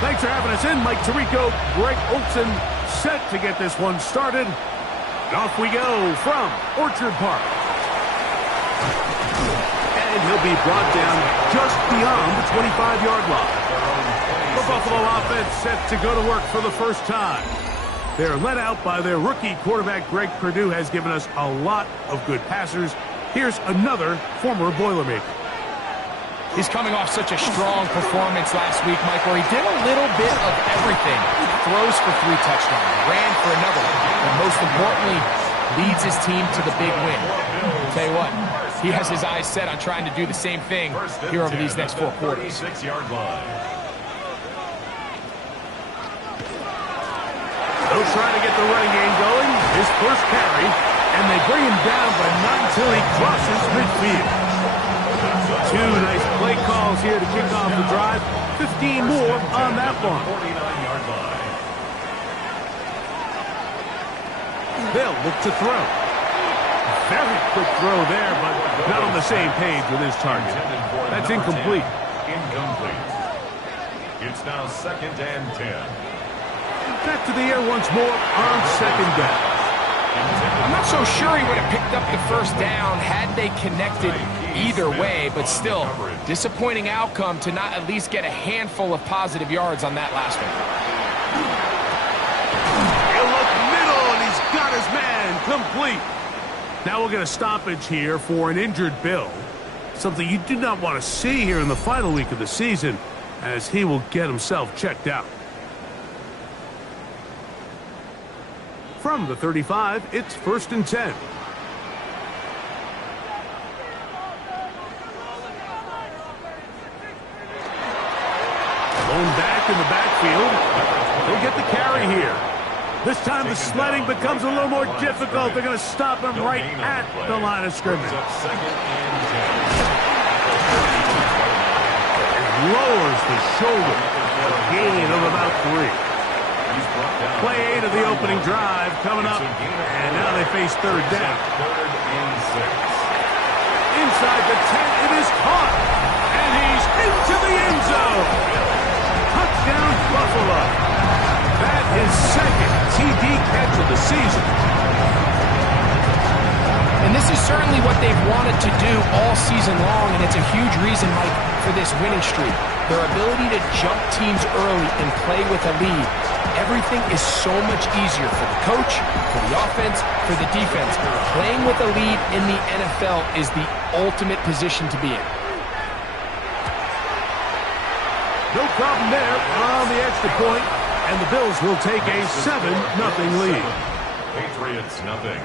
Thanks for having us in, Mike Tirico. Greg Olson set to get this one started. And off we go from Orchard Park. And he'll be brought down just beyond the 25-yard line. The Buffalo offense set to go to work for the first time. They're led out by their rookie quarterback, Greg Perdue, has given us a lot of good passers. Here's another former Boilermaker. He's coming off such a strong performance last week, Mike, where he did a little bit of everything. Throws for 3 touchdowns, ran for another one, and most importantly, leads his team to the big win. I'll tell you what, he has his eyes set on trying to do the same thing here over these next 4 quarters. 6-yard line. They'll try to get the running game going. His first carry, and they bring him down, but not until he crosses midfield. 2 nice play calls here to kick off the drive. 15 more on that one. 49-yard line. They'll look to throw. Very quick throw there, but not on the same page with his target. That's incomplete. Incomplete. It's now 2nd and 10. Back to the air once more on 2nd down. I'm not so sure he would have picked up the first down had they connected either way, but still, disappointing outcome to not at least get a handful of positive yards on that last one. He'll look middle, and he's got his man complete. Now we'll get a stoppage here for an injured Bill. Something you do not want to see here in the final week of the season, as he will get himself checked out. From the 35, it's 1st and 10. Thrown back in the backfield. They'll get the carry here. This time the sledding becomes a little more difficult. They're going to stop him right at the line of scrimmage. Lowers the shoulder. A gain of about 3. Play 8 of the opening drive coming up, and now they face 3rd down. Inside the 10, it is caught, and he's into the end zone. Touchdown, Buffalo. That is 2nd TD catch of the season. And this is certainly what they've wanted to do all season long, and it's a huge reason, Mike, for this winning streak. Their ability to jump teams early and play with a lead. Everything is so much easier for the coach, for the offense, for the defense. Playing with a lead in the NFL is the ultimate position to be in. No problem there on the extra point, and the Bills will take a 7-0 lead. Patriots nothing.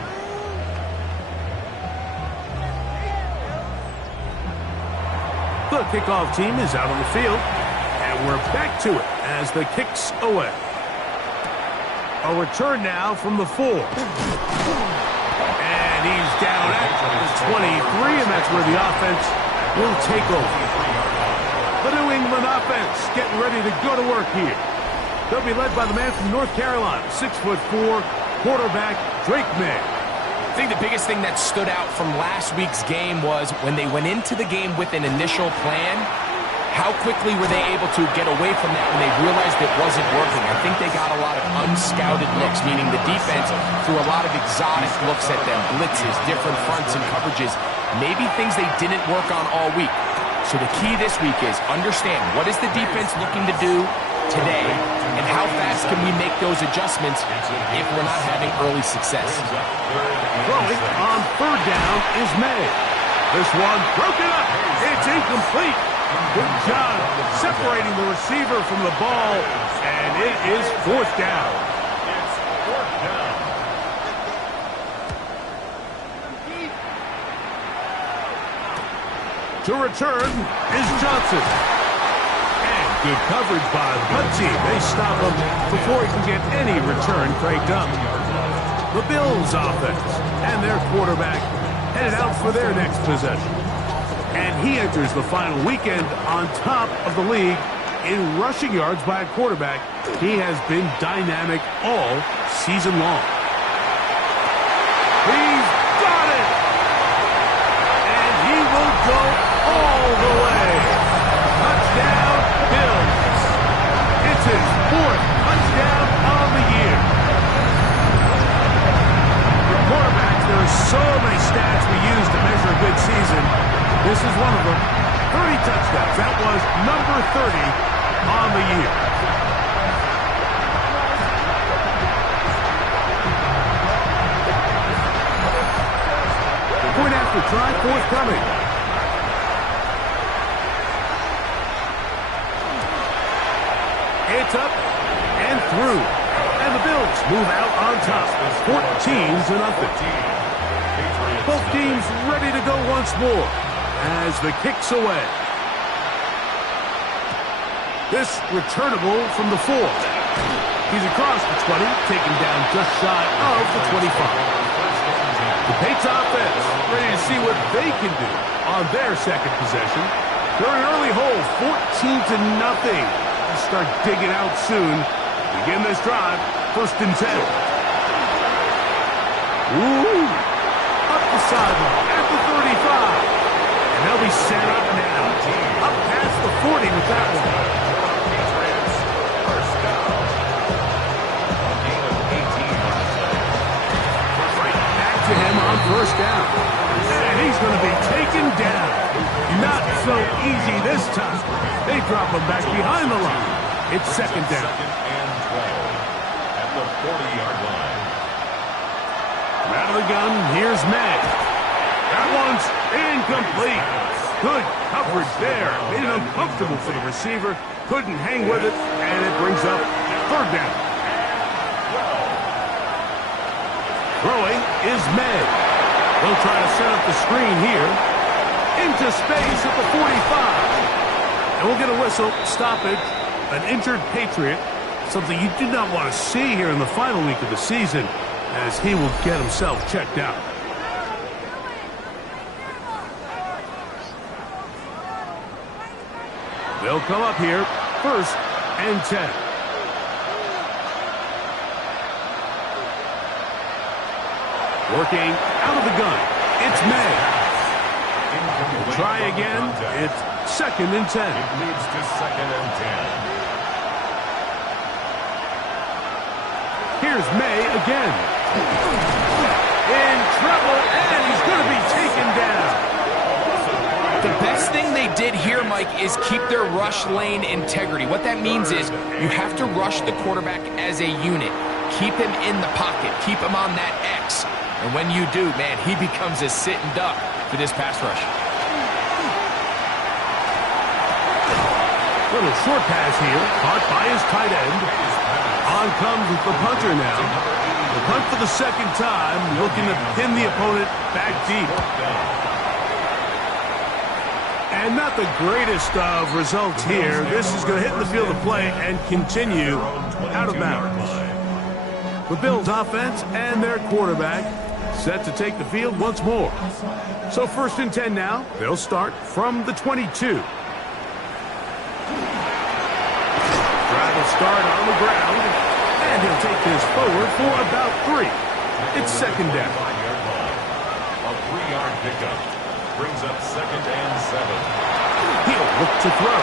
The kickoff team is out on the field, and we're back to it as the kicks away. A return now from the 4. And he's down at the 23, and that's where the offense will take over. The New England offense getting ready to go to work here. They'll be led by the man from North Carolina, 6'4", quarterback Drake May. I think the biggest thing that stood out from last week's game was when they went into the game with an initial plan, how quickly were they able to get away from that when they realized it wasn't working? I think they got a lot of unscouted looks, meaning the defense threw a lot of exotic looks at them, blitzes, different fronts and coverages, maybe things they didn't work on all week. So the key this week is understand what is the defense looking to do today, and how fast can we make those adjustments if we're not having early success. Throwing on 3rd down is May. This one broken up. It's incomplete. Good job separating the receiver from the ball, and it is 4th down. It's 4th down. To return is Johnson. And good coverage by the punt team. They stop him before he can get any return cranked up. The Bills offense and their quarterback headed out for their next possession. And he enters the final weekend on top of the league in rushing yards by a quarterback. He has been dynamic all season long. He's got it! And he will go all the way. Touchdown, Bills. It's so many stats we use to measure a good season. This is one of them. 30 touchdowns. That was number 30 on the year. Point after try forthcoming. It's up and through. And the Bills move out on top, 14-0. Both teams ready to go once more as the kick's away. This returnable from the 4. He's across the 20, taken down just shy of the 25. The Patriots offense ready to see what they can do on their second possession. They're an early hole, 14-0. Start digging out soon. Begin this drive, 1st and 10. Ooh, up the sideline at the 35. And they'll be set up now. Up past the 40 with that one. First down. A gain of 18 on the play. Right back to him on 1st down. And he's going to be taken down. Not so easy this time. They drop him back behind the line. It's 2nd down. 2nd and 12 at the 40-yard line. Out of the gun, here's May. That one's incomplete. Good coverage there. Made it uncomfortable for the receiver. Couldn't hang with it, and it brings up 3rd down. Throwing is May. They'll try to set up the screen here. Into space at the 45. And we'll get a whistle. Stoppage. An injured Patriot. Something you do not want to see here in the final week of the season, as he will get himself checked out. They'll come up here, 1st and 10. Working out of the gun. It's May. Try again. It's 2nd and 10. It leads to 2nd and 10. Here's May again. In trouble, and he's going to be taken down. The best thing they did here, Mike, is keep their rush lane integrity. What that means is you have to rush the quarterback as a unit. Keep him in the pocket. Keep him on that X. And when you do, man, he becomes a sitting duck for this pass rush. Little short pass here, caught by his tight end. On comes the punter now. The punt for the 2nd time, looking to pin the opponent back deep. And not the greatest of results here. This is going to hit the field of play and continue out of bounds. The Bills offense and their quarterback set to take the field once more. So 1st and 10 now. They'll start from the 22. Drive will start on the ground, and he'll take this forward for about 3. It's 2nd down. A 3-yard pickup brings up 2nd and 7. He'll look to throw.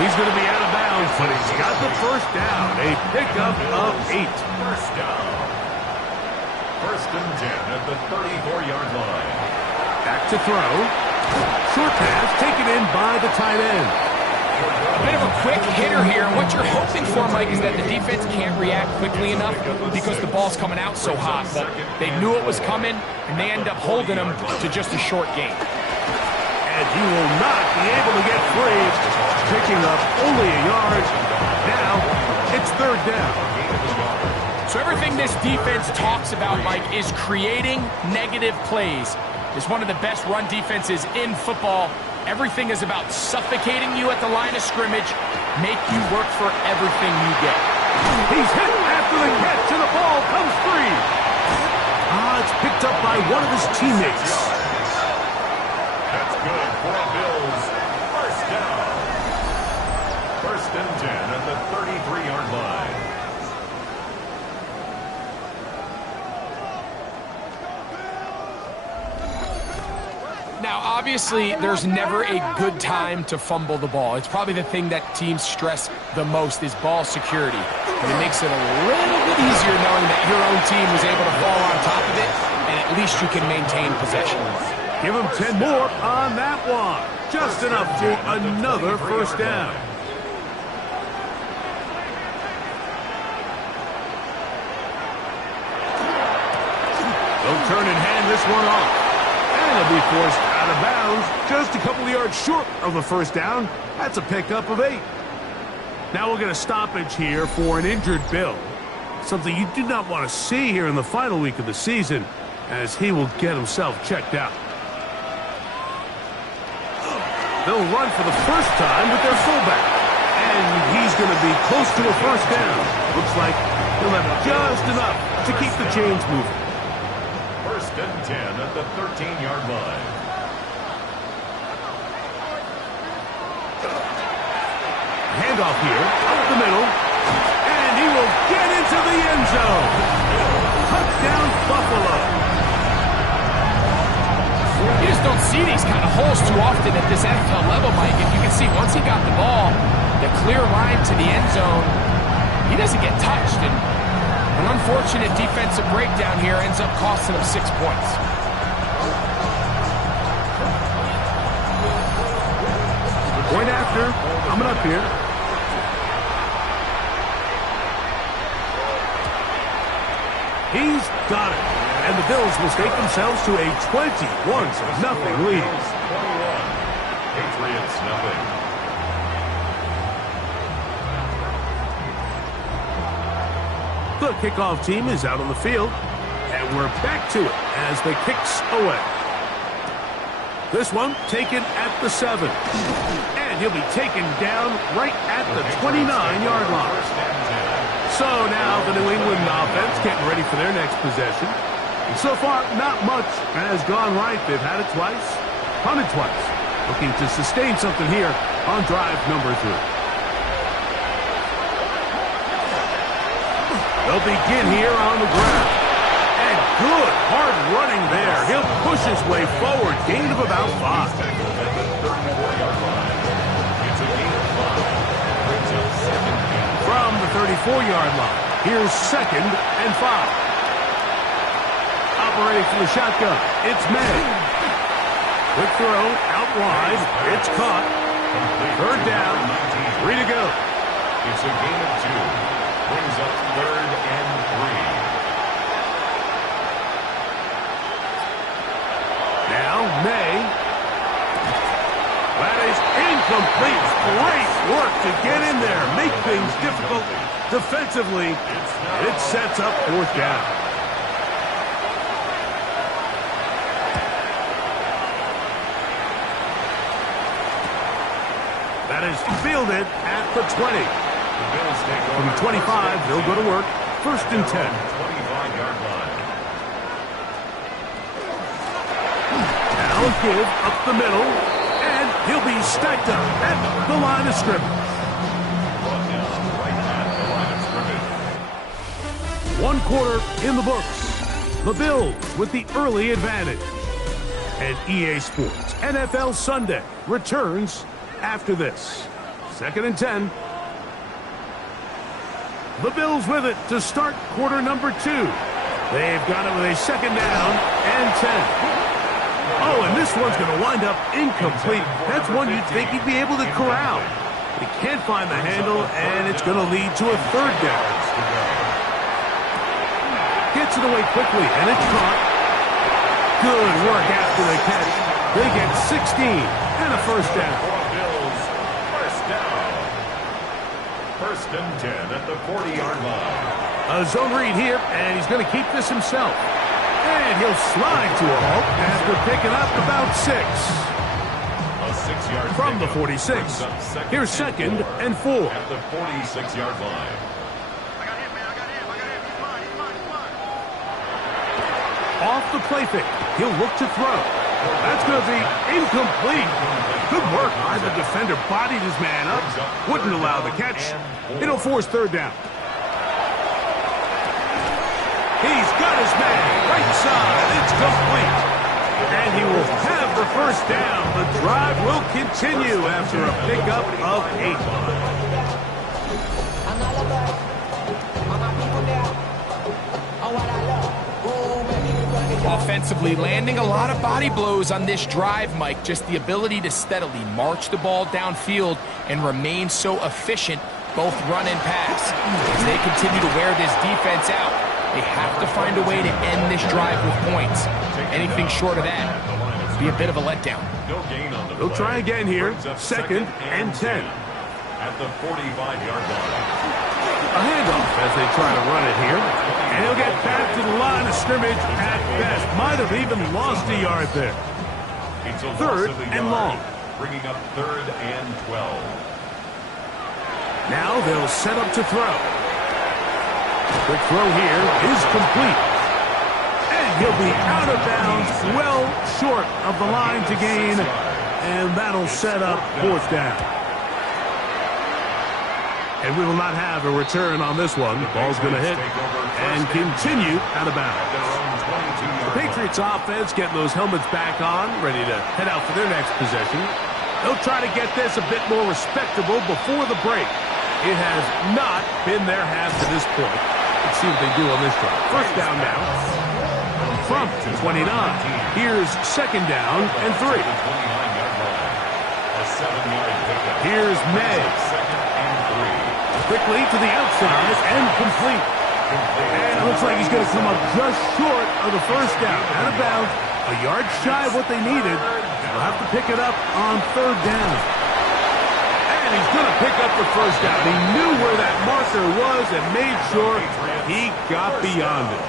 He's going to be out of bounds, but he's got the 1st down. A pickup of 8. First down. 1st and 10 at the 34-yard line. Back to throw. Short pass taken in by the tight end. A bit of a quick hitter here. What you're hoping for, Mike, is that the defense can't react quickly enough because the ball's coming out so hot. But they knew it was coming, and they end up holding them to just a short gain. And he will not be able to get free, picking up only a yard. Now it's 3rd down. So everything this defense talks about, Mike, is creating negative plays. It's one of the best run defenses in football. Everything is about suffocating you at the line of scrimmage, make you work for everything you get. He's hit after the catch, and the ball comes free. It's picked up by one of his teammates. That's good for the Bills. First down. 1st and 10 at the 33-yard line. Now, Now, obviously, there's never a good time to fumble the ball. It's probably the thing that teams stress the most is ball security. And it makes it a little bit easier knowing that your own team was able to fall on top of it, and at least you can maintain possession. Give him 10 more on that one. Just enough for another first down. They'll turn and hand this one off. And it'll be forced out of bounds. Just a couple of yards short of the first down. That's a pickup of 8. Now we'll get a stoppage here for an injured Bill. Something you do not want to see here in the final week of the season, as he will get himself checked out. They'll run for the first time with their fullback. And he's going to be close to a first down. Looks like he'll have just enough to keep the chains moving. First and 10 at the 13-yard line. Handoff here, up the middle, and he will get into the end zone. Touchdown, Buffalo. You just don't see these kind of holes too often at this NFL level, Mike. And you can see once he got the ball, the clear line to the end zone, he doesn't get touched. And an unfortunate defensive breakdown here ends up costing him 6 points. Point after, coming up here. He's got it. And the Bills will stake themselves to a 21-0 lead. 21. Patriots nothing. The kickoff team is out on the field. And we're back to it as the kicks away. This one taken at the 7. And he'll be taken down right at the 29-yard line. So now the New England offense getting ready for their next possession. And so far, not much has gone right. They've had it twice, punted twice. Looking to sustain something here on drive number 3. They'll begin here on the ground. And good hard running there. He'll push his way forward. Gain of about 5. From the 34-yard line, here's 2nd and 5. Operating from the shotgun, it's May. Quick throw, out wide, it's caught. 3rd down, 3 to go. It's a gain of 2. Brings up 3rd and 3. Now, May. That is incomplete. Great work to get in there. Make things difficult defensively. It sets up 4th down. That is fielded at the 20. From the 25, they'll go to work. 1st and 10. 25-yard line. Now give up the middle, and he'll be stacked up at the line of scrimmage. Right at the line of scrimmage. 1 quarter in the books. The Bills with the early advantage. And EA Sports NFL Sunday returns after this. 2nd and 10. The Bills with it to start quarter number 2. They've got it with a 2nd down and 10. Oh, and this one's going to wind up incomplete. That's one you'd think he'd be able to corral. He can't find the handle, and it's going to lead to a 3rd down. Gets it away quickly, and it's caught. Good work after the catch. They get 16 and a 1st down. Bills, 1st down. 1st and 10 at the 40-yard line. A zone read here, and he's going to keep this himself. And he'll slide to a halt after picking up about 6. A 6-yard From the 46. Here's 2nd and 4. At the 46-yard line. Off the play fake. He'll look to throw. That's going to be incomplete. Good work by the defender. Bodied his man up. Wouldn't allow the catch. It'll force 3rd down. He's got his man. Right side. It's complete. And he will have the first down. The drive will continue after a pickup of 8. Offensively, landing a lot of body blows on this drive, Mike. Just the ability to steadily march the ball downfield and remain so efficient, both run and pass. As they continue to wear this defense out, they have to find a way to end this drive with points. Anything short of that would be a bit of a letdown. They'll try again here. 2nd and 10. At the 45-yard line. A handoff as they try to run it here. And he'll get back to the line of scrimmage at best. Might have even lost a yard there. It's a 3rd and long. Bringing up 3rd and 12. Now they'll set up to throw. Quick throw here is complete. And he'll be out of bounds, well short of the line to gain. And that'll set up 4th down. And we will not have a return on this one. The ball's going to hit and continue out of bounds. The Patriots offense getting those helmets back on, ready to head out for their next possession. They'll try to get this a bit more respectable before the break. It has not been their half to this point. Let's see what they do on this drive. 1st down now from 29. Here's 2nd down and 3. Here's May. Quickly to the outside and complete. And it looks like he's going to come up just short of the 1st down. Out of bounds, a yard shy of what they needed. They'll have to pick it up on 3rd down. And he's going to pick up the 1st down. He knew where that marker was and made sure he got beyond it.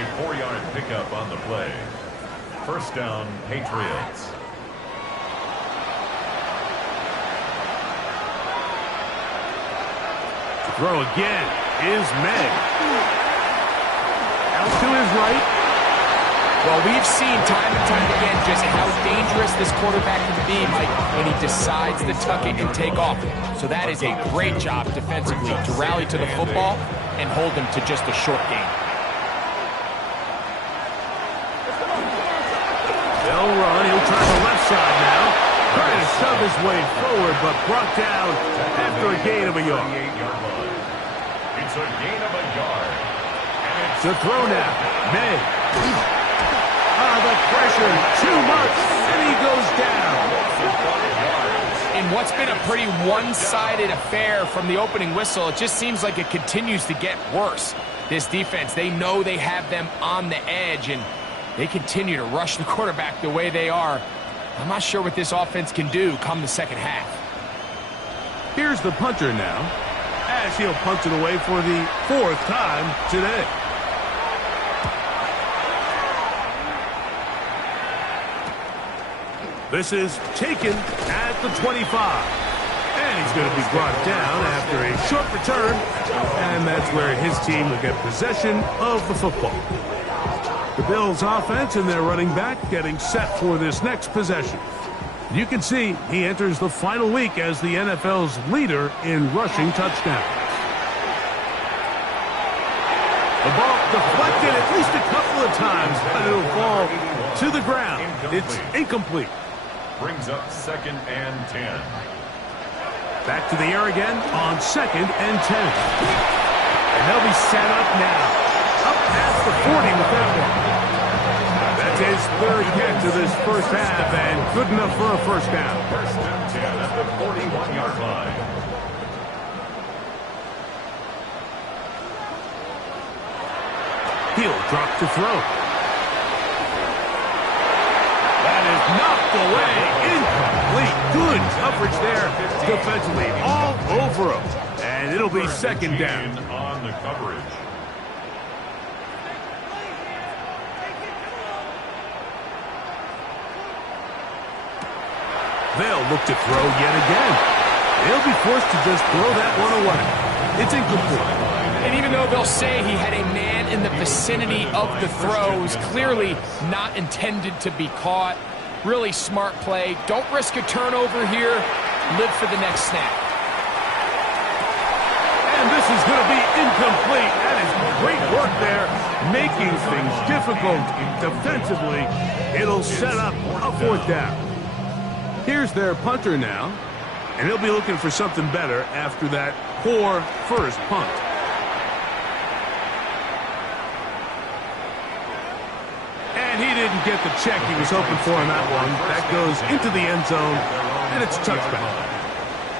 A 4-yard pickup on the play. 1st down, Patriots. Throw again is May. Out to his right. Well, we've seen time and time again just how dangerous this quarterback can be, Mike, when he decides to tuck it and take off. So that is a great job defensively to rally to the football and hold him to just a short game. They'll run. He'll try the left side now. Trying to shove his way forward, but brought down after a gain of a yard. It's a gain of a yard. And The throw now. May. The pressure. Too much. And he goes down. In what's been a pretty one-sided affair from the opening whistle, it just seems like it continues to get worse. This defense, they know they have them on the edge, and they continue to rush the quarterback the way they are. I'm not sure what this offense can do come the second half. Here's the punter now, as he'll punch it away for the 4th time today. This is taken at the 25. And he's going to be brought down after a short return. And that's where his team will get possession of the football. The Bills offense and their running back getting set for this next possession. You can see he enters the final week as the NFL's leader in rushing touchdowns. The ball deflected at least a couple of times, but it'll fall to the ground. It's incomplete. brings up 2nd and 10. Back to the air again on 2nd and 10. And they'll be set up now. Up past the 40 with that one. That's his 3rd hit to this first half, and good enough for a first down. 1st and 10 at the 41-yard line. He'll drop to throw. That is knocked away. Incomplete. Good coverage there defensively. All over him. And it'll be 2nd down. On the coverage. They'll look to throw yet again. They'll be forced to just throw that one away. It's incomplete. And even though they'll say he had a man in the vicinity of the throws, clearly not intended to be caught. Really smart play. Don't risk a turnover here. Live for the next snap. And this is going to be incomplete. That is great work there, making things difficult defensively. It'll set up a 4th down. Here's their punter now, and he'll be looking for something better after that poor first punt. And he didn't get the check he was hoping for on that one. That goes into the end zone, and it's a touchback.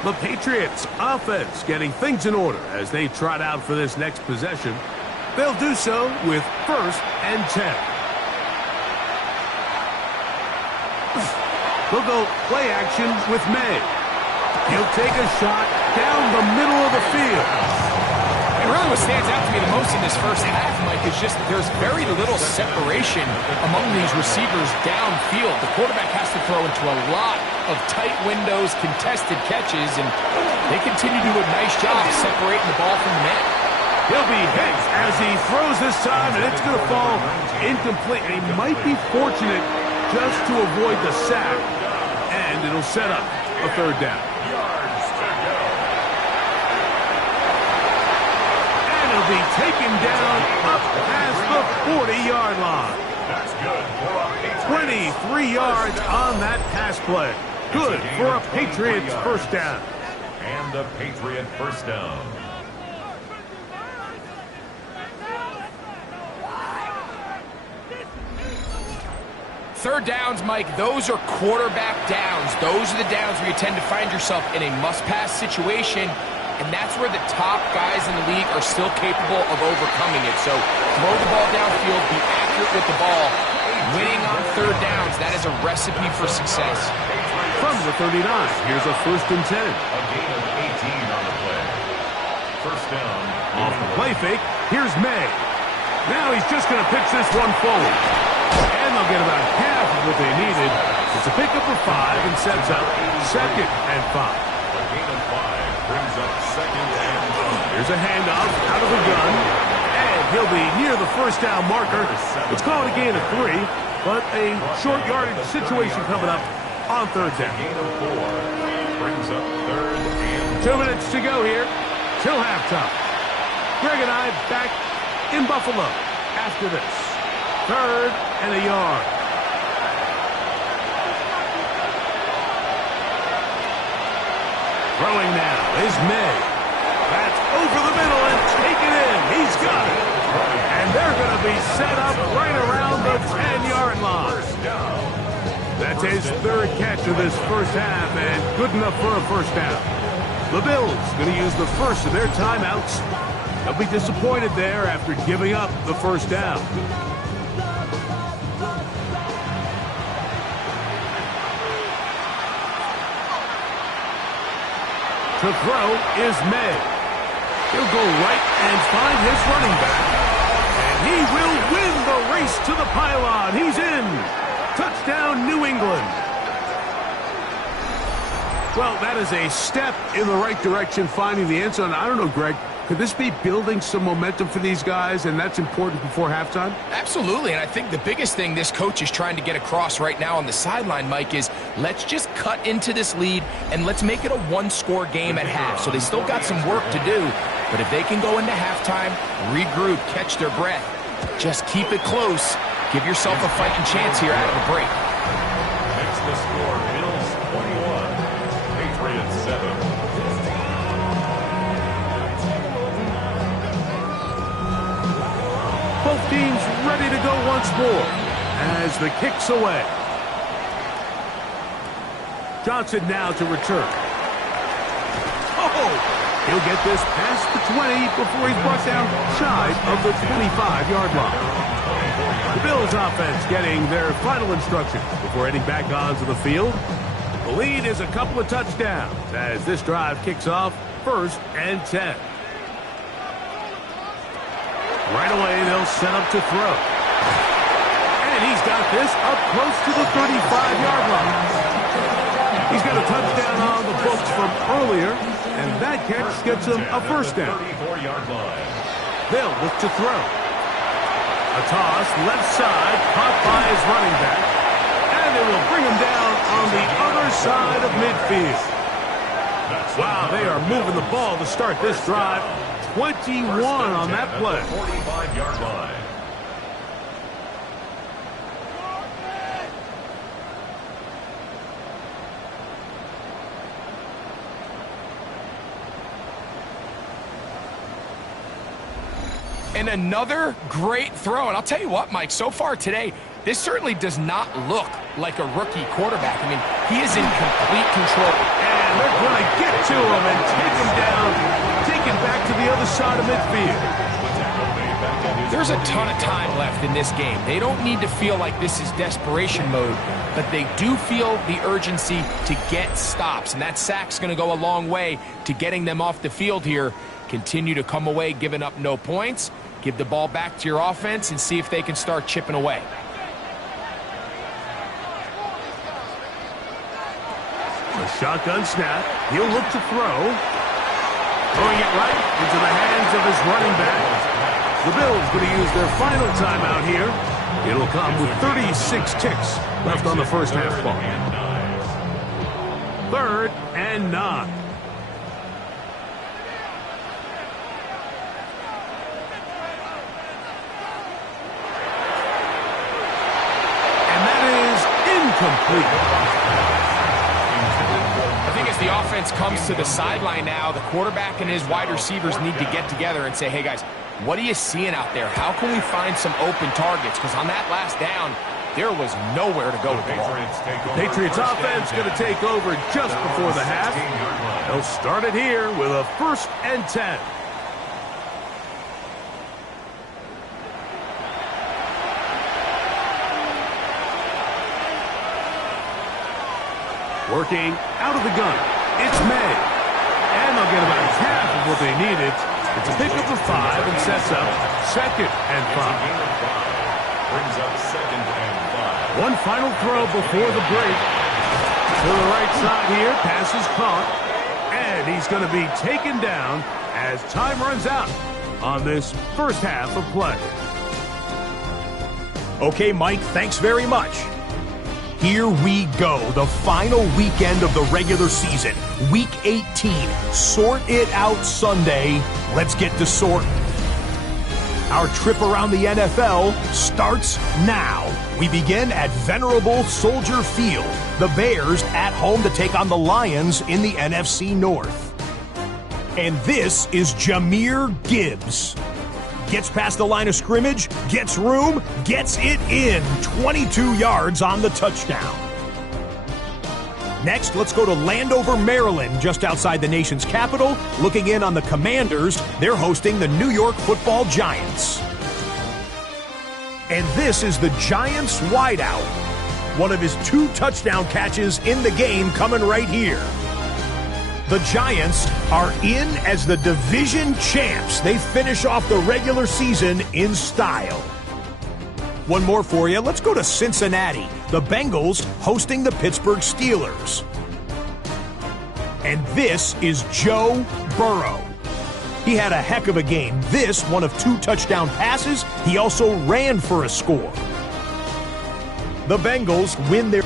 The Patriots offense getting things in order as they trot out for this next possession. They'll do so with 1st and 10. They'll go play action with May. He'll take a shot down the middle of the field. And really what stands out to me the most in this first half, Mike, is just there's very little separation among these receivers downfield. The quarterback has to throw into a lot of tight windows, contested catches, and they continue to do a nice job separating the ball from the man. He'll be hit as he throws this time, and it's going to fall incomplete. And he might be fortunate just to avoid the sack, and it'll set up a 3rd down. And he'll be taken down up past the 40-yard line. That's good for a 23 yards on that pass play. Good for a Patriots 1st down. And a Patriot 1st down. Third downs, Mike, those are quarterback downs. Those are the downs where you tend to find yourself in a must-pass situation, and that's where the top guys in the league are still capable of overcoming it. So throw the ball downfield, be accurate with the ball. Winning on 3rd downs, that is a recipe for success. From the 39, here's a 1st and 10. A gain of 18 on the play. 1st down. Off the play fake, here's May. Now he's just going to pitch this one forward. And they'll get about half of what they needed. It's a pickup of 5 and sets up 2nd and 5. A gain of 5 brings up 2nd and 5. Here's a handoff out of the gun. And he'll be near the 1st down marker. It's called a gain of 3, but a short yardage situation coming up on 3rd down. Gain of 4 brings up 3rd and 2 minutes to go here till halftime. Greg and I back in Buffalo after this. 3rd and a yard. Throwing now is May. That's over the middle and taken in. He's got it. And they're going to be set up right around the 10-yard line. That's his 3rd catch of this first half and good enough for a 1st down. The Bills going to use the first of their timeouts. They'll be disappointed there after giving up the 1st down. To throw is May. He'll go right and find his running back. And he will win the race to the pylon. He's in. Touchdown, New England. Well, that is a step in the right direction, finding the end zone. I don't know, Greg. Could this be building some momentum for these guys, and that's important before halftime? Absolutely, and I think the biggest thing this coach is trying to get across right now on the sideline, Mike, is let's just cut into this lead and let's make it a one-score game at half. So they still got some work to do, but if they can go into halftime, regroup, catch their breath, just keep it close, give yourself a fighting chance here out of the break. Makes the score Bills 21, Patriots 7. Both teams ready to go once more as the kick's away. Johnson now to return. Oh! He'll get this past the 20 before he's brought down shy of the 25-yard line. The Bills offense getting their final instructions before heading back onto the field. The lead is a couple of touchdowns as this drive kicks off 1st and 10. Right away, they'll set up to throw. And he's got this up close to the 35-yard line. He's got a touchdown on the books from earlier, and that catch gets him a 1st down. 34-yard line. They'll look to throw. A toss, left side, caught by his running back. And it will bring him down on the other side of midfield. Wow, they are moving the ball to start this drive. 21 on that play. 45-yard line. And another great throw. And I'll tell you what, Mike, so far today, this certainly does not look like a rookie quarterback. I mean, he is in complete control. And they're going to get to him and take him down, take him back to the other side of midfield. There's a ton of time left in this game. They don't need to feel like this is desperation mode, but they do feel the urgency to get stops. And that sack's going to go a long way to getting them off the field here. Continue to come away giving up no points. Give the ball back to your offense and see if they can start chipping away. A shotgun snap. He'll look to throw. Throwing it right into the hands of his running back. The Bills going to use their final timeout here. It'll come with 36 ticks left on the first half clock. 3rd and 9. Complete. I think as the offense comes to the sideline now, the quarterback and his wide receivers need to get together and say, hey guys, what are you seeing out there? How can we find some open targets? Because on that last down, there was nowhere to go with the ball. The Patriots offense going to take over just before the half. They'll start it here with a 1st and 10. Working out of the gun. It's May. And they'll get about half of what they needed. It's a pickup of 5 and sets up 2nd and 5. Brings up 2nd and 5. One final throw before the break. To the right side here. Pass is caught. And he's going to be taken down as time runs out on this first half of play. Okay, Mike, thanks very much. Here we go, the final weekend of the regular season, Week 18, Sort It Out Sunday. Let's get to sorting. Our trip around the NFL starts now. We begin at venerable Soldier Field, the Bears at home to take on the Lions in the NFC North. And this is Jahmyr Gibbs. Gets past the line of scrimmage, gets room, gets it in. 22 yards on the touchdown. Next, let's go to Landover, Maryland, just outside the nation's capital. Looking in on the Commanders, they're hosting the New York Football Giants. And this is the Giants wideout. One of his 2 touchdown catches in the game coming right here. The Giants are in as the division champs. They finish off the regular season in style. One more for you. Let's go to Cincinnati. The Bengals hosting the Pittsburgh Steelers. And this is Joe Burrow. He had a heck of a game. This, one of 2 touchdown passes. He also ran for a score. The Bengals win their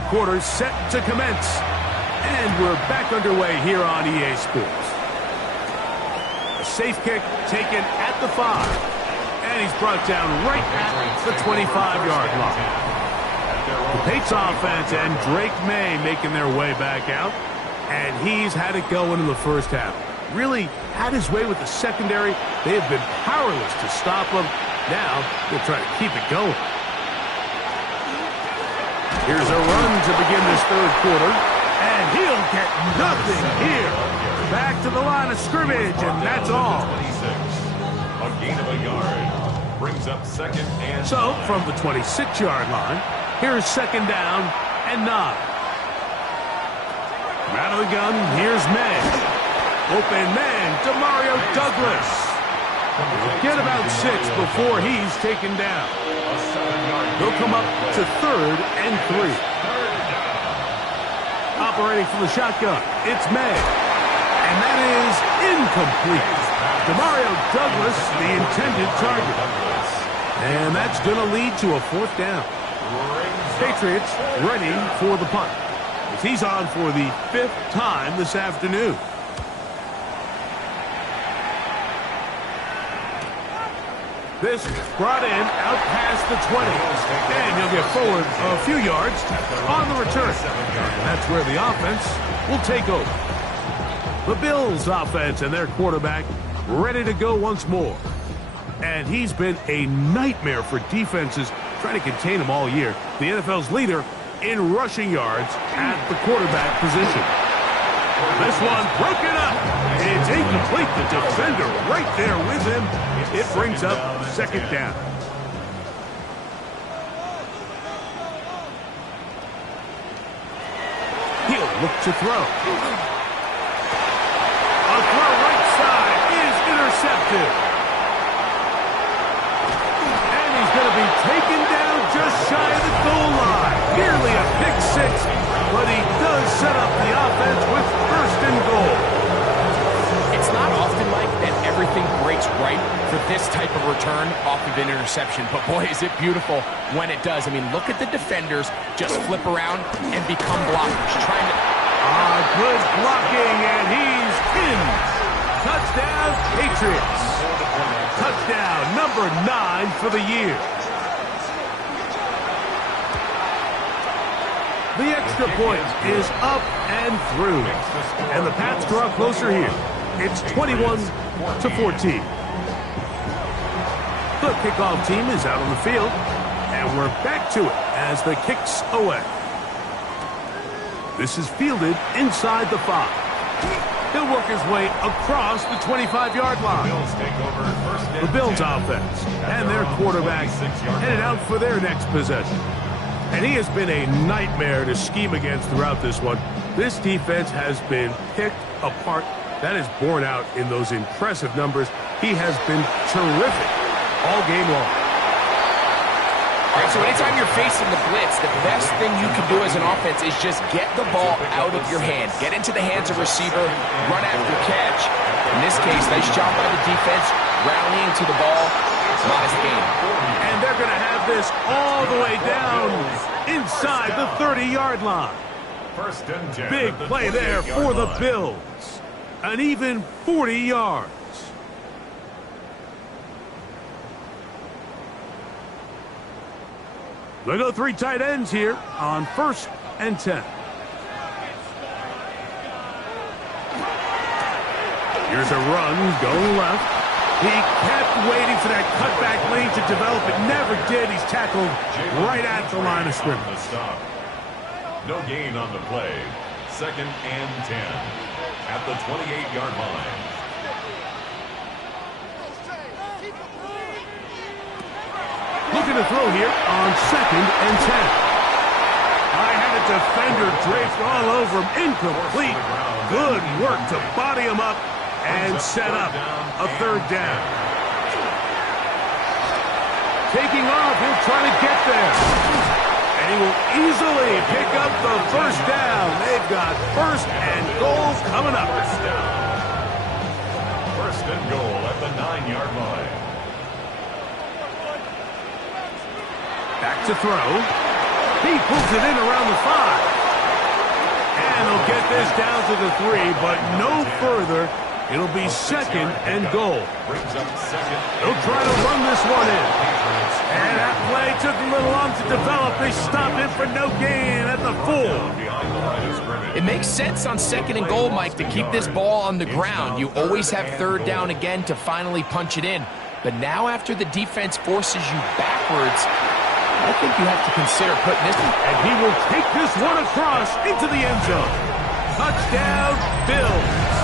third quarter set to commence. And we're back underway here on EA Sports. A safe kick taken at the 5. And he's brought down right at the 25-yard line. The Pates offense and Drake May making their way back out. And he's had it going in the first half. Really had his way with the secondary. They have been powerless to stop him. Now they'll try to keep it going. Here's a run to begin this third quarter. And he'll get nothing here. Back to the line of scrimmage, and that's all. 26. A gain of a yard. Brings up second and So, from the 26-yard line, here's second down and 9. Out of the gun, here's May. Open man, Demario Douglas. He'll get about 6 before he's taken down. He'll come up to third and 3. Operating from the shotgun, it's May. And that is incomplete. Demario Douglas, the intended target. And that's going to lead to a 4th down. Patriots ready for the punt. As he's on for the 5th time this afternoon. This brought in out past the 20. And he'll get forward a few yards on the return. And that's where the offense will take over. The Bills offense and their quarterback ready to go once more. And he's been a nightmare for defenses trying to contain him all year. The NFL's leader in rushing yards at the quarterback position. This one broken up. It's incomplete. The defender right there with him. It brings up second down. He'll look to throw. A throw right side is intercepted. And he's going to be taken down just shy of the goal line. Nearly a pick 6, but he does set up the offense with first and goal. It's not often, Mike, that everything breaks right for this type of return off of an interception. But boy, is it beautiful when it does. I mean, look at the defenders just flip around and become blockers. Trying to... Good blocking, and he's in. Touchdown, Patriots. Touchdown number 9 for the year. The extra point is up and through. And the Pats draw closer here. It's 21-14. The kickoff team is out on the field. And we're back to it as the kick's away. This is fielded inside the 5. He'll work his way across the 25-yard line. The Bills offense and their quarterback headed out for their next possession. And he has been a nightmare to scheme against throughout this one. This defense has been picked apart. That is borne out in those impressive numbers. He has been terrific all game long. All right, so anytime you're facing the blitz, the best thing you can do as an offense is just get the ball out of your hand. Get into the hands of receiver, run after catch. In this case, nice job by the defense, rallying to the ball. Modest gain. And they're going to have this all the way down inside the 30-yard line. First and 10. Big play there for the Bills. An even 40 yards. They go 3 tight ends here on 1st and 10. Here's a run going left. He kept waiting for that cutback lane to develop. It never did. He's tackled right at the line of scrimmage. No gain on the play. Second and 10 at the 28-yard line. Looking to throw here on 2nd and 10. I had a defender draped all over him. Incomplete. Good work to body him up and set up a 3rd down. Taking off, he'll try to get there. And he will easily pick up the 1st down. They've got 1st and goal coming up. 1st and goal at the 9-yard line. Back to throw. He pulls it in around the 5. And he'll get this down to the 3, but no further. It'll be second and goal. They'll try to run this one in. And that play took a little long to develop. They stopped it for no gain at the 4. It makes sense on second and goal, Mike, to keep this ball on the ground. You always have third down again to finally punch it in. But now after the defense forces you backwards, I think you have to consider putting this. And he will take this one across into the end zone. Touchdown, Bills.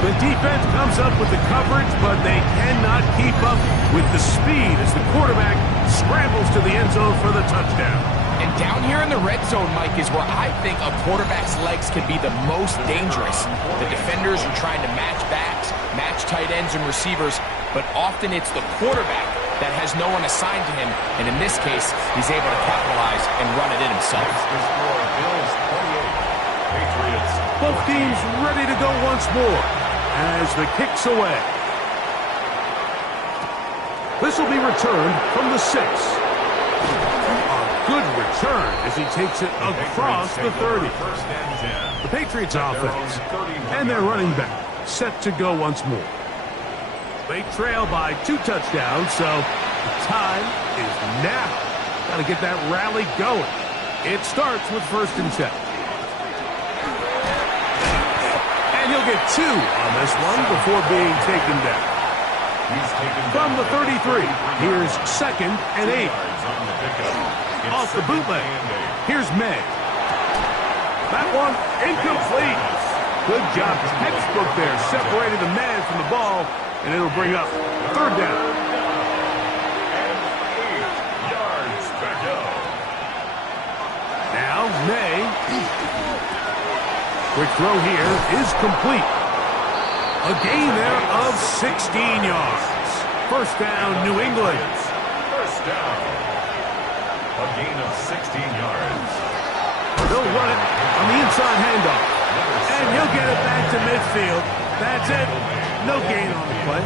The defense comes up with the coverage, but they cannot keep up with the speed as the quarterback scrambles to the end zone for the touchdown. And down here in the red zone, Mike, is where I think a quarterback's legs can be the most dangerous. The defenders are trying to match backs, match tight ends and receivers, but often it's the quarterback that has no one assigned to him, and in this case, he's able to capitalize and run it in himself. Both teams ready to go once more as the kick's away. This will be returned from the 6. A good return as he takes it across the 30. The Patriots offense and their running back set to go once more. They trail by 2 touchdowns, so the time is now. Got to get that rally going. It starts with 1st and 10. And he'll get 2 on this one before being taken down. From the 33, here's 2nd and 8. Off the bootleg, here's May. That one incomplete. Good job, textbook there, separating the man from the ball. And it'll bring up 3rd down. And 8 yards to go. Now, May. Quick throw here is complete. A gain there of 16 yards. 1st down, New England. 1st down. A gain of 16 yards. They'll run it on the inside handoff. And he'll get it back to midfield. That's it. No gain on the play.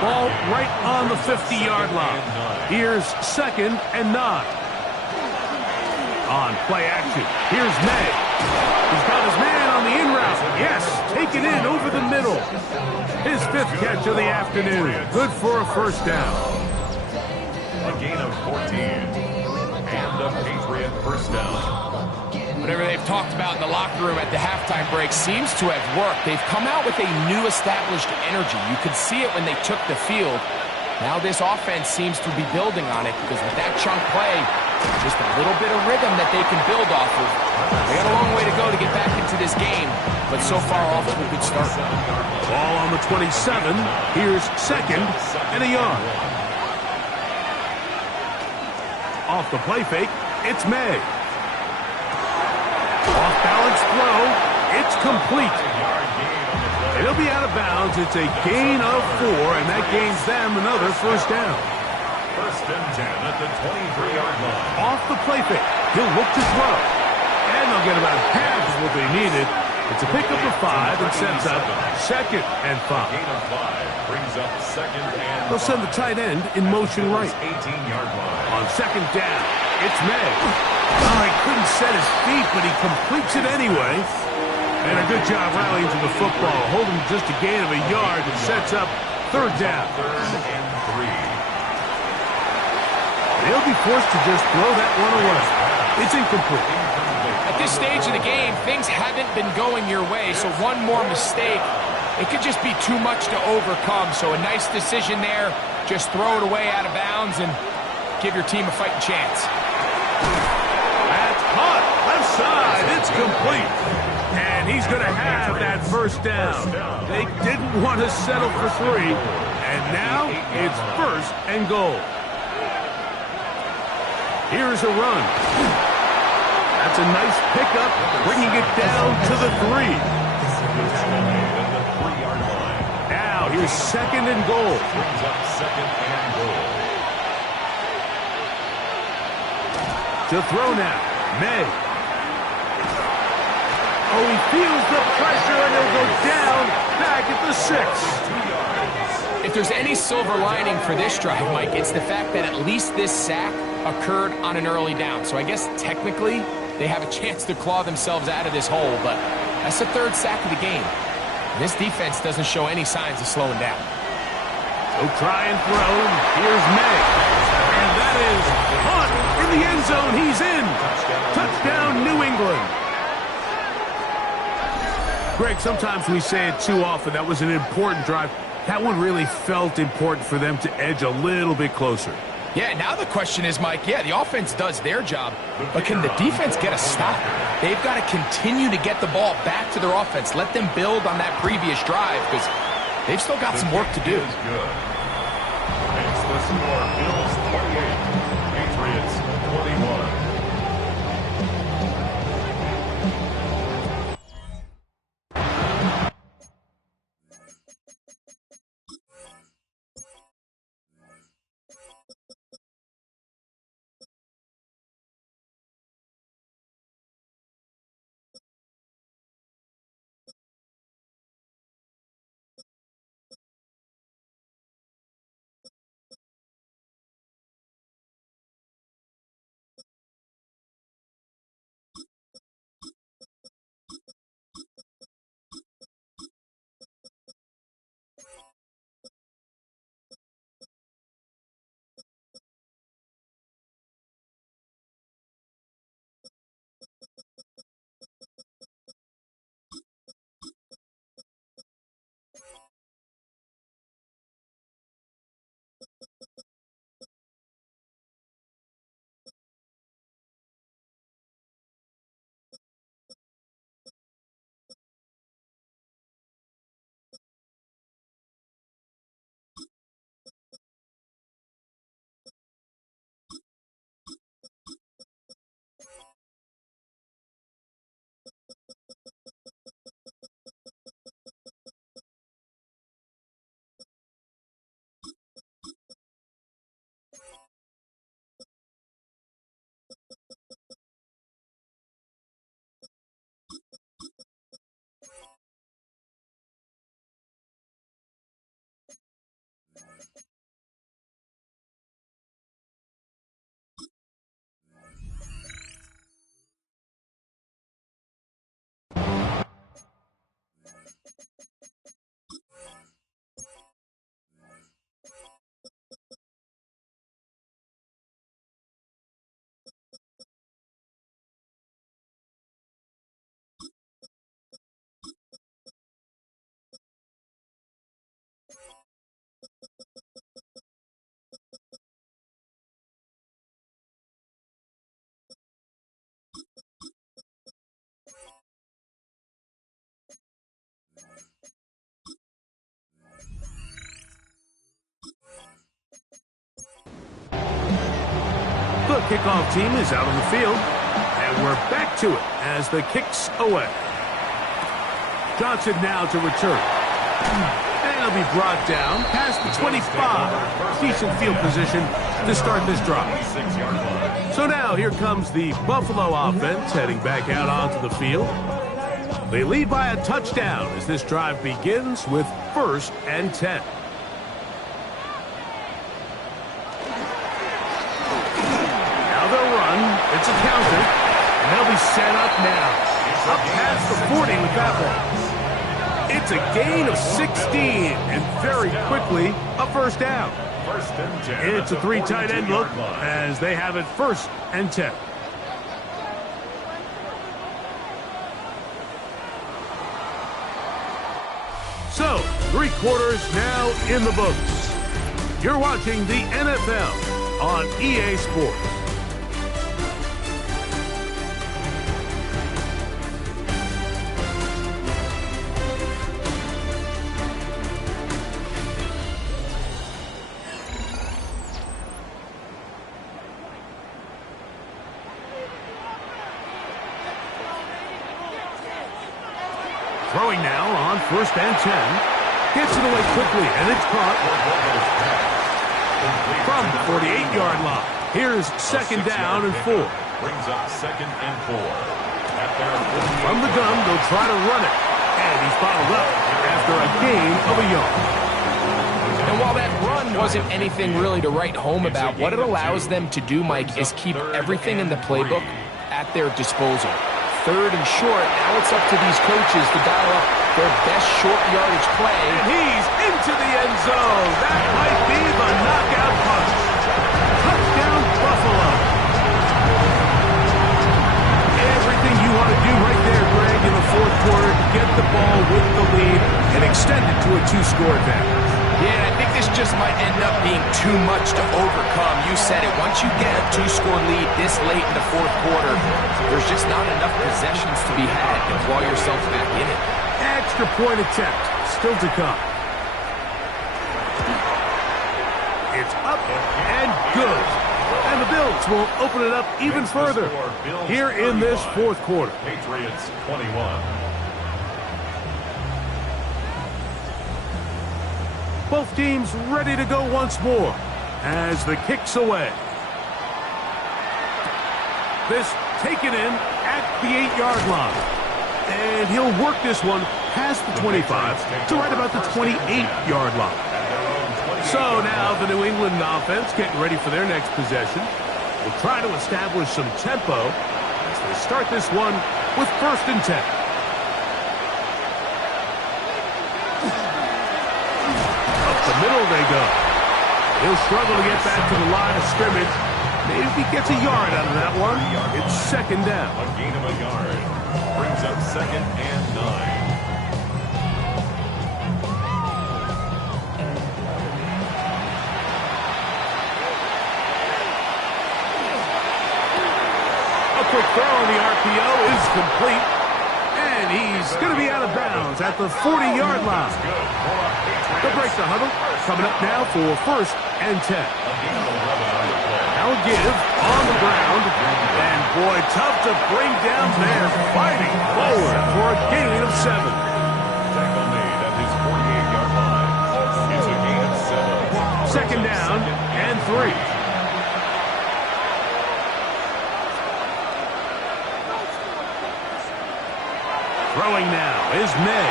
Ball right on the 50-yard line. Here's 2nd and 9. On play action, here's May. He's got his man on the in route. Yes, take it in over the middle. His 5th catch of the afternoon. Good for a 1st down. A gain of 14. And a Patriot 1st down. Whatever they've talked about in the locker room at the halftime break seems to have worked. They've come out with a new established energy. You could see it when they took the field. Now this offense seems to be building on it because with that chunk play, just a little bit of rhythm that they can build off of. They got a long way to go to get back into this game, but so far off to a good start. Ball on the 27. Here's 2nd and a yard. Off the play fake, it's May. Off-balance throw. It's complete. It'll be out of bounds. It's a gain of 4, and that gains them another 1st down. 1st and 10 at the 23-yard line. Off the play fake. He'll look to throw. And they'll get about half of what they needed. It's a pickup of 5 and sets up 2nd and 5. Gain of 5 brings up 2nd and 5. They'll send the tight end in motion right. 18-yard line. On 2nd down, it's May. Oh, he couldn't set his feet, but he completes it anyway. And a good job rallying to the football, holding just a gain of a yard and sets up 3rd down. 3rd and 3. They'll be forced to just throw that one away. It's incomplete. At this stage of the game, things haven't been going your way, so one more mistake, it could just be too much to overcome. So a nice decision there. Just throw it away out of bounds and give your team a fighting chance. That's caught. Left side. It's complete. And he's going to have that 1st down. They didn't want to settle for 3. And now it's 1st and goal. Here's a run. That's a nice pickup, bringing it down to the 3. Now here's 2nd and goal. Brings up 2nd and goal. To throw now, May. Oh, he feels the pressure, and he'll go down back at the 6. If there's any silver lining for this drive, Mike, it's the fact that at least this sack occurred on an early down. So I guess technically they have a chance to claw themselves out of this hole, but that's the third sack of the game. And this defense doesn't show any signs of slowing down. So try and throw. Here's May. And that is caught in the end zone. He's in. Touchdown, New England. Greg, sometimes we say it too often. That was an important drive. That one really felt important for them to edge a little bit closer. Yeah, now the question is, Mike, yeah, the offense does their job, but can the defense get a stop? They've got to continue to get the ball back to their offense. Let them build on that previous drive because they've still got some work to do. Makes the score Bills 28, Patriots 21. The kickoff team is out on the field, and we're back to it as the kick's away. Johnson now to return. And he'll be brought down past the 25. Decent field position to start this drive. So now here comes the Buffalo offense heading back out onto the field. They lead by a touchdown as this drive begins with 1st and 10. It's a counter, and they'll be set up now. Up past the 40 with that one. It's a gain of 16, and very quickly, a 1st down. It's a 3 tight end look as they have it 1st and 10. So, 3 quarters now in the books. You're watching the NFL on EA Sports. Throwing now on 1st and 10. Gets it away quickly, and it's caught. From the 48-yard line. Here's 2nd down and 4. Brings up 2nd and 4. From the gun, they'll try to run it. And he's bottled up after a gain of a yard. And while that run wasn't anything really to write home about, what it allows them to do, Mike, is keep everything in the playbook at their disposal. Third and short, now it's up to these coaches to dial up their best short yardage play. And he's into the end zone. That might be the knockout punch. Touchdown, Buffalo. Everything you want to do right there, Greg, in the fourth quarter to get the ball with the lead and extend it to a 2-score advantage. Yeah, I think this just might end up being too much to overcome. You said it. Once you get a 2-score lead this late in the fourth quarter, there's just not enough possessions to be had to claw yourself back in it. Extra point attempt still to come. It's up and good. And the Bills will open it up even further here in this fourth quarter. Patriots 21. Both teams ready to go once more as the kick's away. This taken in at the 8-yard line. And he'll work this one past the 25 to right about the 28-yard line. So now the New England offense getting ready for their next possession. Will try to establish some tempo as they start this one with 1st and 10. The middle they go. He'll struggle to get back to the line of scrimmage. Maybe he gets a yard out of that one. It's 2nd down. A gain of a yard. Brings up 2nd and 9. A quick throw on the RPO is complete. And he's going to be out of bounds at the 40-yard line. They'll break the huddle. Coming up now for 1st and 10. Now a give on the ground. And boy, tough to bring down there. Fighting forward for a gain of 7. Tackle made at his 48-yard line. It's a gain of 7. 2nd down and 3. Throwing now is May.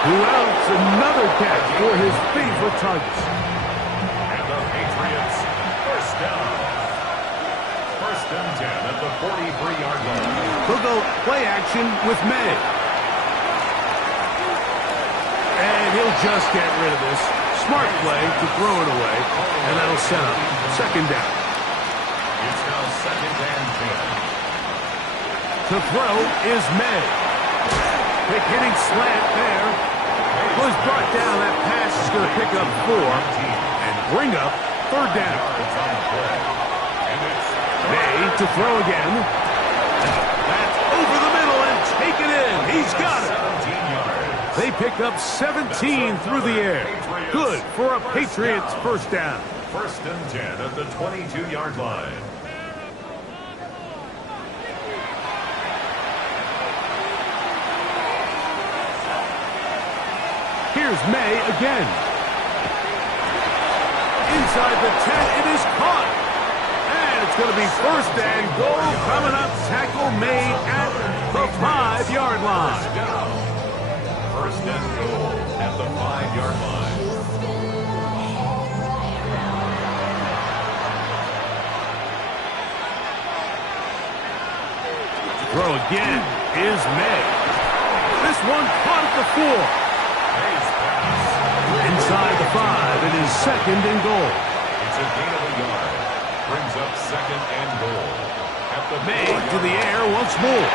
Who else? Another catch for his favorite targets. And the Patriots, 1st down. 1st and 10 at the 43-yard line. He'll go play action with May. And he'll just get rid of this. Smart play to throw it away. And that'll set up 2nd down. It's now 2nd and 10. To throw is May. Quick hitting slant there. Was brought down. That pass is going to pick up 4 and bring up 3rd down. May to throw again. That's over the middle and taken in. He's got it. They pick up 17 through the air. Good for a Patriots 1st down. 1st and 10 at the 22-yard line. Here's May again. Inside the 10, it is caught. And it's going to be 1st and goal coming up. Tackle made at the 5-yard line. 1st and goal at the 5-yard line. Throw again is May. This one caught at the 4. Inside the 5, it is 2nd and goal. It's a gain of a yard. Brings up 2nd and goal. At the May to the air once more.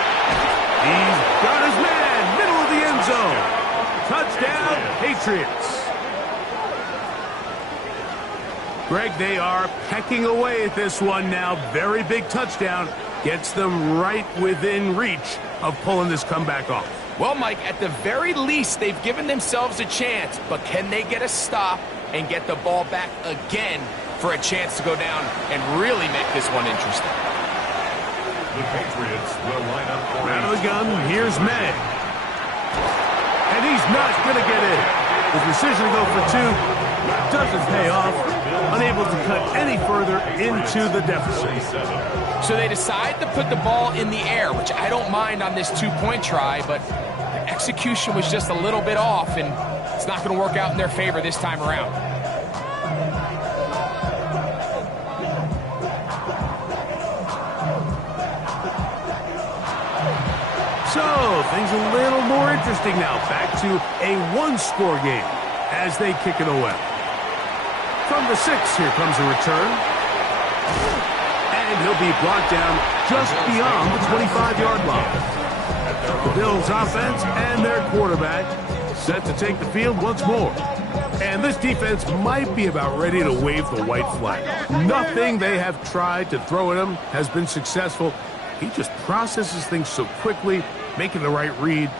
He's got his man, middle of the end zone. Touchdown, Patriots. Greg, they are pecking away at this one now. Very big touchdown. Gets them right within reach of pulling this comeback off. Well, Mike, at the very least, they've given themselves a chance, but can they get a stop and get the ball back again for a chance to go down and really make this one interesting? The Patriots will line up for Out of the gun, here's May. And he's not going to get in. The decision to go for 2 doesn't pay off. Unable to cut any further into the deficit. So they decide to put the ball in the air, which I don't mind on this 2-point try, but the execution was just a little bit off, and It's not going to work out in their favor this time around. So, things a little more interesting now. Back to a one-score game as they kick it away. From the 6, here comes a return. And he'll be brought down just beyond the 25-yard line. The Bills offense and their quarterback set to take the field once more. And this defense might be about ready to wave the white flag. Nothing they have tried to throw at him has been successful. He just processes things so quickly, making the right read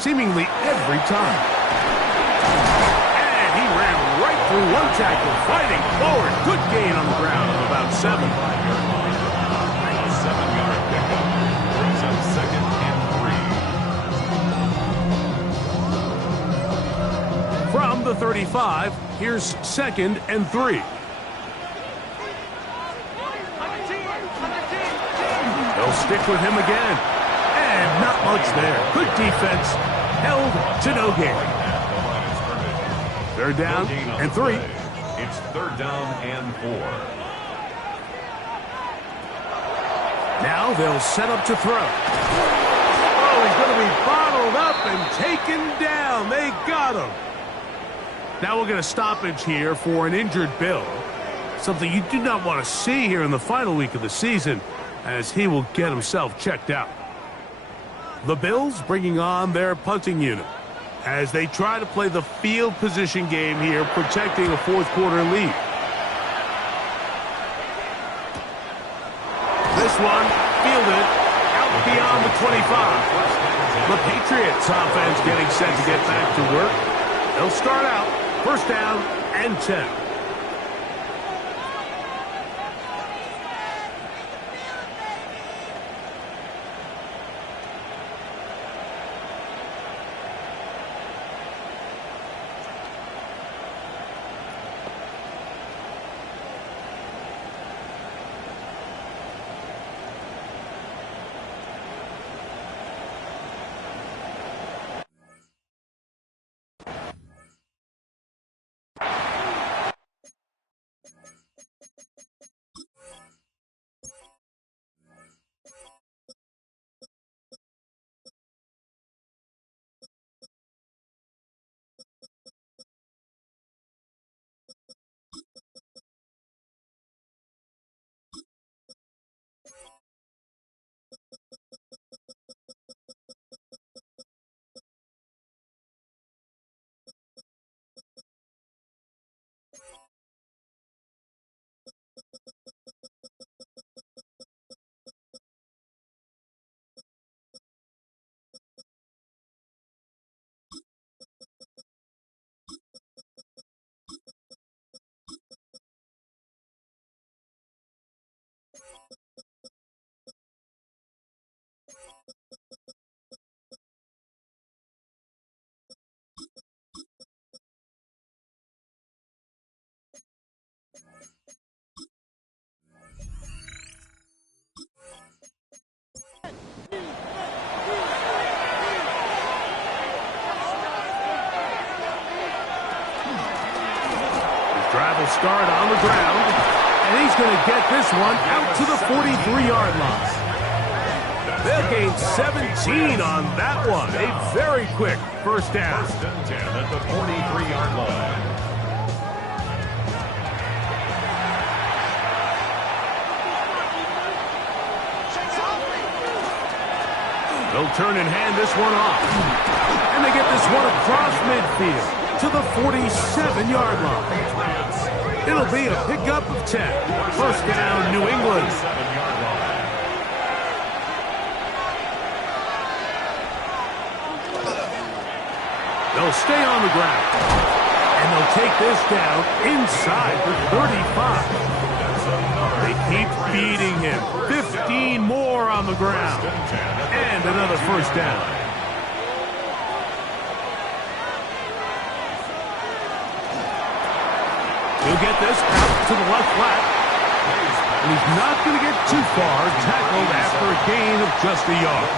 seemingly every time. And he ran right through one tackle, fighting forward. Good gain on the ground of about 7. A 7-yard pickup brings up 2nd and 3. From the 35, here's 2nd and 3. They'll stick with him again. And not much there. Good defense. Held to no gain. 3rd down and 3. It's 3rd down and 4. Now they'll set up to throw. Oh, he's going to be bottled up and taken down. They got him. Now we'll get a stoppage here for an injured Bill. Something you do not want to see here in the final week of the season, as he will get himself checked out. The Bills bringing on their punting unit as they try to play the field position game here, protecting a 4th-quarter lead. This one fielded out beyond the 25. The Patriots offense getting set to get back to work. They'll start out 1st down and 10. Drive will start on the ground, and he's going to get this one out to the 43-yard line. They'll gain 17 on that one. A very quick 1st down. 1st and 10 at the 43-yard line. They'll turn and hand this one off. And they get this one across midfield to the 47-yard line. It'll be a pickup of 10. 1st down, New England. 7-yard line. They'll stay on the ground. And they'll take this down inside the 35. They keep beating him. 15 more on the ground. And another 1st down. He'll get this out to the left flat. And he's not going to get too far, tackled after a gain of just a yard.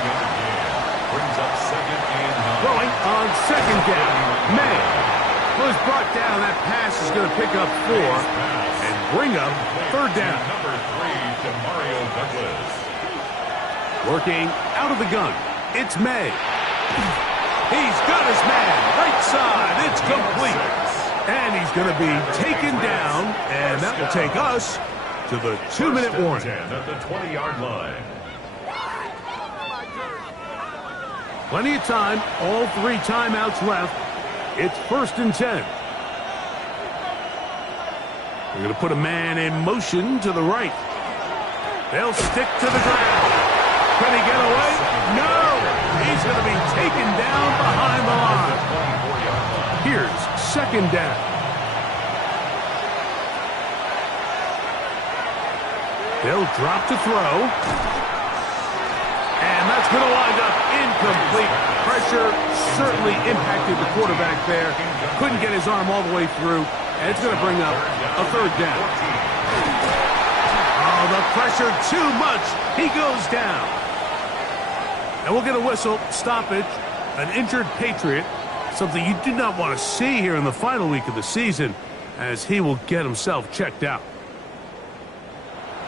Brings up 2nd and 9. Throwing on 2nd down, May. Well, it's brought down. That pass is going to pick up 4 and bring up third down. Number 3 to Mario Douglas. Working out of the gun. It's May. He's got his man. Right side. It's complete. And he's going to be taken down. And that will take us to the 2-minute warning. At the 20-yard line. Plenty of time. All 3 timeouts left. It's 1st and 10. We're going to put a man in motion to the right. They'll stick to the ground. Can he get away? No! He's going to be taken down behind the line. Here's 2nd down. They'll drop to throw. And that's going to wind up incomplete. Pressure certainly impacted the quarterback there. Couldn't get his arm all the way through. And it's going to bring up a 3rd down. Oh, the pressure too much. He goes down. And we'll get a whistle. Stoppage. An injured Patriot. Something you do not want to see here in the final week of the season, as he will get himself checked out.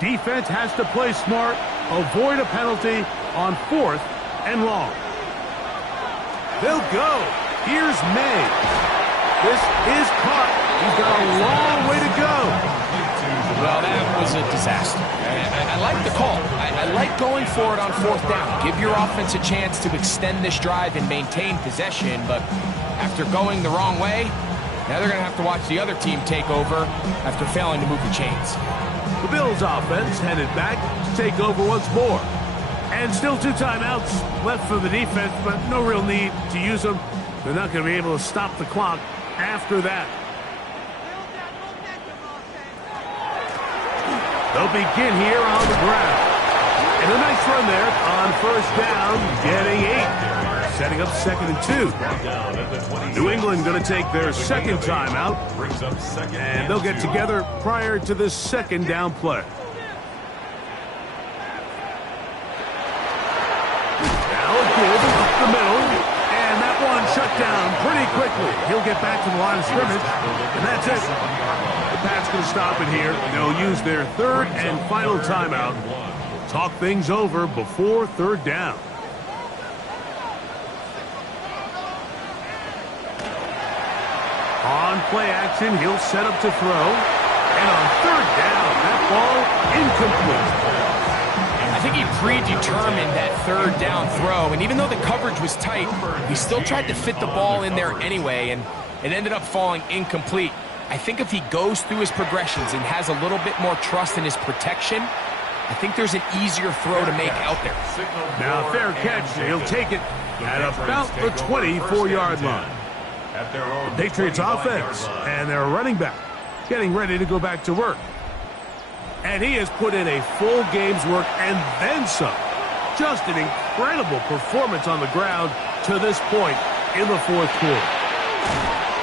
Defense has to play smart, avoid a penalty on 4th and long. They'll go. Here's May. This is caught. He's got a long way to go. Well, that was a disaster. I like the call. I like going for it on 4th down. Give your offense a chance to extend this drive and maintain possession, but after going the wrong way, now they're going to have to watch the other team take over after failing to move the chains. The Bills offense headed back to take over once more. And still 2 timeouts left for the defense, but no real need to use them. They're not going to be able to stop the clock after that. They'll begin here on the ground. And a nice run there on 1st down, getting 8. Setting up 2nd and 2. New England going to take their 2nd timeout. And they'll get together prior to this 2nd down play. Now a give up the middle. And that one shut down pretty quickly. He'll get back to the line of scrimmage. And that's it. The Pats going to stop it here. They'll use their 3rd and final timeout. Talk things over before 3rd down. On play action, he'll set up to throw. And on 3rd down, that ball incomplete. I think he predetermined that 3rd down throw, and even though the coverage was tight, he still tried to fit the ball in there anyway, and it ended up falling incomplete. I think if he goes through his progressions and has a little bit more trust in his protection, I think there's an easier throw to make out there. Now, fair catch. He'll take it at about the 24-yard line. The Patriots offense and their running back getting ready to go back to work. And he has put in a full game's work and then some. Just an incredible performance on the ground to this point in the 4th quarter.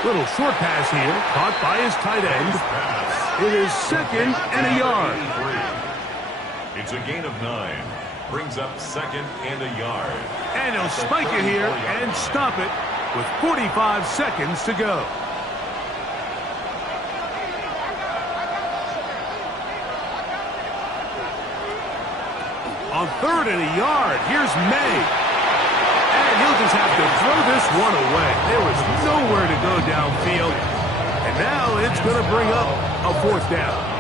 Little short pass here, caught by his tight end. It is 2nd and a yard. It's a gain of 9. Brings up 2nd and a yard. And he'll spike it here and stop it with 45 seconds to go. On 3rd and a yard, here's May. And he'll just have to throw this one away. There was nowhere to go downfield. And now it's going to bring up a 4th down.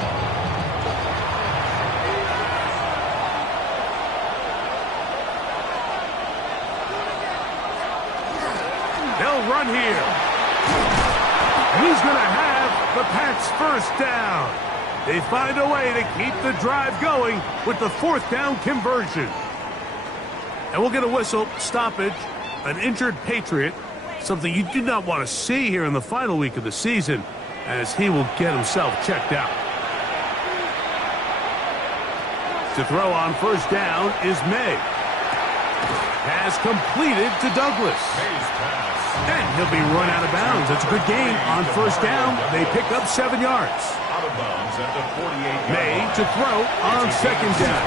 They'll run here. And he's going to have the Pats' 1st down. They find a way to keep the drive going with the 4th down conversion. And we'll get a whistle, stoppage, an injured Patriot, something you do not want to see here in the final week of the season, as he will get himself checked out. To throw on 1st down is May. Pass completed to Douglas. And he'll be run out of bounds. It's a good game on 1st down. They pick up 7 yards. Out of bounds at the 48. May to throw on 2nd down.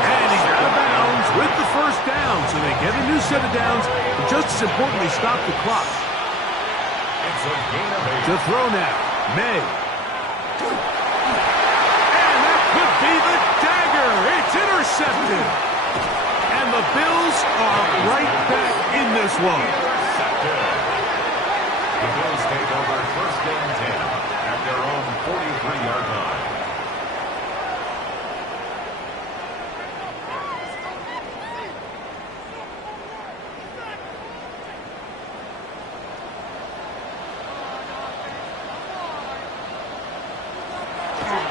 And he's out of bounds with the 1st down. So they get a new set of downs, but just as importantly, stop the clock. It's a gain of 8. To throw now, May. And that could be the dagger. It's intercepted. And the Bills are right back in this one. Intercepted. The Bills take over first and 10 at their own 43-yard line.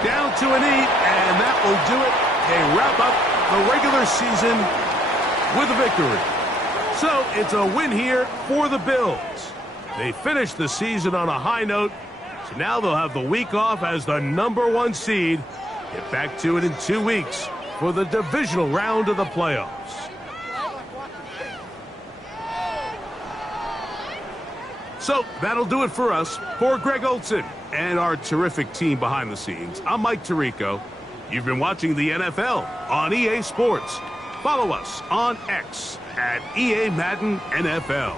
Down to an 8, and that will do it. They wrap up the regular season with a victory. So it's a win here for the Bills. They finished the season on a high note, so now they'll have the week off as the #1 seed. Get back to it in 2 weeks for the divisional round of the playoffs. So that'll do it for us. For Greg Olson and our terrific team behind the scenes, I'm Mike Tirico. You've been watching the NFL on EA Sports. Follow us on X at EA Madden NFL.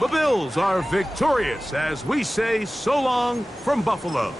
The Bills are victorious as we say so long from Buffalo.